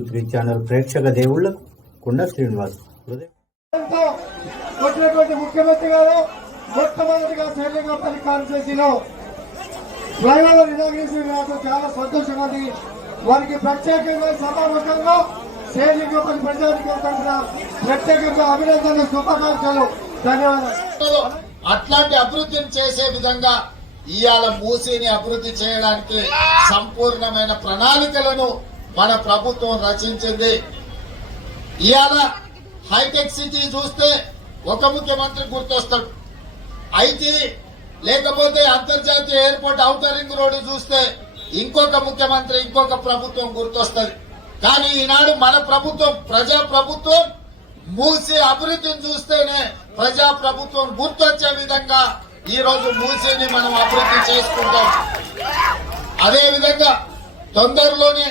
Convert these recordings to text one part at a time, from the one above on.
W3 channel ప్రేక్షక దేవుళ్లకు కొండ శ్రీనివాస్ ముఖ్యమంత్రి గారు మొట్టమొదటిగా శైలింగపల్లి కాన్స్టిట్యూన్సీలో ఫ్లైఓవర్ ఇనాగ్రేషన్ చాలా సంతోషంగా ఉంది. వారికి ప్రత్యేకంగా సభాముఖంగా శైలింగపల్లి ప్రజాధికారి తరఫున ప్రత్యేకంగా అభినందనలు, శుభాకాంక్షలు, ధన్యవాదాలు. అట్లాంటి అభివృద్ధిని చేసే విధంగా ఇవాళ మూసీని అభివృద్ధి చేయడానికి సంపూర్ణమైన ప్రణాళికలను మన ప్రభుత్వం రచించింది. ఇవాళ హైటెక్ సిటీ చూస్తే ఒక ముఖ్యమంత్రి గుర్తొస్తాడు, ఐటీ లేకపోతే అంతర్జాతీయ ఎయిర్పోర్ట్ ఔటర్ రింగ్ రోడ్డు చూస్తే ఇంకొక ముఖ్యమంత్రి, ఇంకొక ప్రభుత్వం గుర్తొస్తుంది. కానీ ఈనాడు మన ప్రభుత్వం, ప్రజా ప్రభుత్వం, మూసీ అభివృద్ధిని చూస్తేనే ప్రజా ప్రభుత్వం గుర్తొచ్చే విధంగా ఈ రోజు మూసీని మనం అభివృద్ధి చేసుకుంటాం. అదే విధంగా తొందరలోనే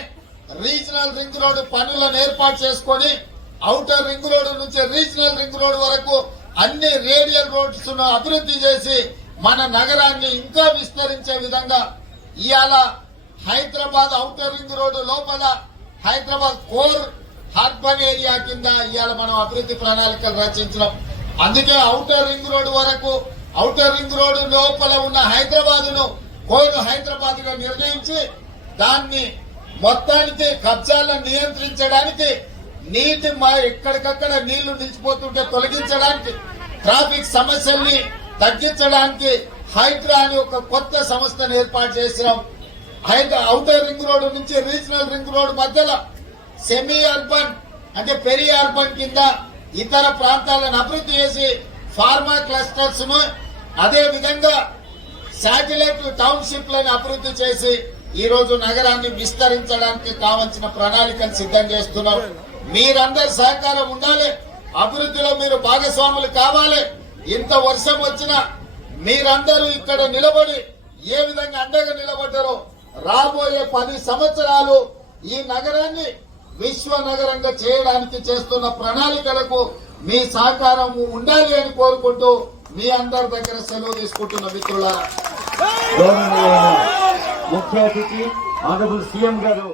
రీజనల్ రింగ్ రోడ్డు పనులను ఏర్పాటు చేసుకుని ఔటర్ రింగ్ రోడ్డు నుంచి రీజనల్ రింగ్ రోడ్డు వరకు అన్ని రేడియల్ రోడ్స్ ను అభివృద్ధి చేసి మన నగరాన్ని ఇంకా విస్తరించే విధంగా ఇవాళ హైదరాబాద్ ఔటర్ రింగ్ రోడ్డు లోపల హైదరాబాద్ కోర్ అర్బన్ ఏరియా కింద ఇవాళ మనం అభివృద్ధి ప్రణాళికలు రచించడం. అందుకే ఔటర్ రింగ్ రోడ్డు వరకు, ఔటర్ రింగ్ రోడ్డు లోపల ఉన్న హైదరాబాద్ ను కోర్ హైదరాబాద్ గా నిర్ణయించి దాన్ని మొత్తానికి కబ్జాలను నియంత్రించడానికి, నీటి ఎక్కడికక్కడ నీళ్లు నిలిచిపోతుంటే తొలగించడానికి, ట్రాఫిక్ సమస్యల్ని తగ్గించడానికి హైడ్రా అని ఒక కొత్త సంస్థను ఏర్పాటు చేసినాం. ఔటర్ రింగ్ రోడ్డు నుంచి రీజనల్ రింగ్ రోడ్డు మధ్యలో సెమీ అర్బన్ అంటే పెరి అర్బన్ కింద ఇతర ప్రాంతాలను అభివృద్ధి చేసి ఫార్మా క్లస్టర్స్ ను, అదే విధంగా శాటిలైట్ టౌన్షిప్ లను అభివృద్ధి చేసి ఈ రోజు నగరాన్ని విస్తరించడానికి కావలసిన ప్రణాళికను సిద్ధం చేస్తున్నాం. మీరందరి సహకారం ఉండాలి, అభివృద్ధిలో మీరు భాగస్వాములు కావాలి. ఇంత వర్షం వచ్చినా మీరందరూ ఇక్కడ నిలబడి ఏ విధంగా అండగా నిలబడ్డారో రాబోయే 10 సంవత్సరాలు ఈ నగరాన్ని విశ్వ నగరంగా చేయడానికి చేస్తున్న ప్రణాళికలకు మీ సహకారం ఉండాలి అని కోరుకుంటూ మీ అందరి దగ్గర సెలవు తీసుకుంటున్న మిత్రులారా, ముఖ్య అతిథి ఆనరబుల్ సీఎం గారు